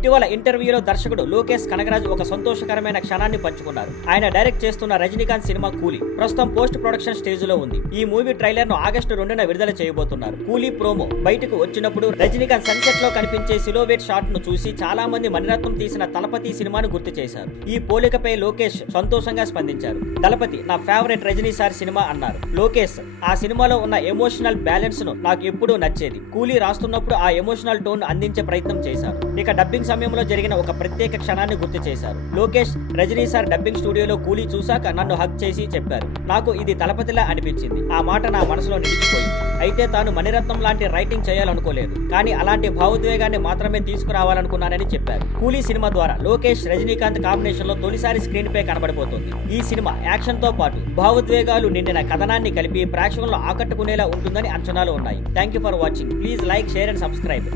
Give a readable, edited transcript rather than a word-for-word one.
ఇటీవల ఇంటర్వ్యూలో దర్శకుడు లోకేష్ కనగరాజు ఒక సంతోషకరమైన క్షణాన్ని పంచుకున్నారు. ఆయన డైరెక్ట్ చేస్తున్న రజనీకాంత్ సినిమా కూలీ ప్రస్తుతం పోస్ట్ ప్రొడక్షన్ స్టేజ్ లో ఉంది. ఈ మూవీ ట్రైలర్ ను ఆగస్టు 2న విడుదల చేయబోతున్నారు. కూలీ ప్రోమో బయటకు వచ్చినప్పుడు రజనీకాంత్ సన్సెట్ లో కనిపించే సిలోవేట్ షాట్ ను చూసి చాలా మంది మణిరత్నం తీసిన తలపతి సినిమాను గుర్తు చేశారు. ఈ పోలికపై లోకేష్ సంతోషంగా స్పందించారు. దళపతి నా ఫేవరెట్ రజనీ సార్ సినిమా అన్నారు. లోకేష్ ఆ సినిమాలో ఉన్న ఎమోషనల్ బ్యాలెన్స్ ను నాకు ఎప్పుడూ నచ్చేది. కూలీ రాస్తున్నప్పుడు ఆ ఎమోషనల్ టోన్ అందించే ప్రయత్నం చేశారు. ఇక డబ్బింగ్ సమయంలో జరిగిన ఒక ప్రత్యేక క్షణాన్ని గుర్తు చేశారు. లోకేష్ రజనీ సార్ డబ్బింగ్ స్టూడియోలో కూలీ చూశాక నన్ను హగ్ చేసి చెప్పారు, నాకు ఇది తలపతిలా అనిపించింది. ఆ మాట నా మనసులో నిలిచిపోయింది. అయితే తాను మణిరత్నం లాంటి రైటింగ్ చేయాలనుకోలేదు, కానీ అలాంటి భావోద్వేగాన్ని మాత్రమే తీసుకురావాలనుకున్నానని చెప్పారు. కూలీ సినిమా ద్వారా లోకేష్ రజనీకాంత్ కాంబినేషన్ లో తొలిసారి స్క్రీన్ పై కనబడబోతోంది. ఈ సినిమా యాక్షన్ తో పాటు భావోద్వేగాలు నిండిన కథనాన్ని కలిపి ప్రేక్షకులను ఆకట్టుకునేలా ఉంటుందని అంచనాలు ఉన్నాయి. Thank you for watching. Please like, share and subscribe.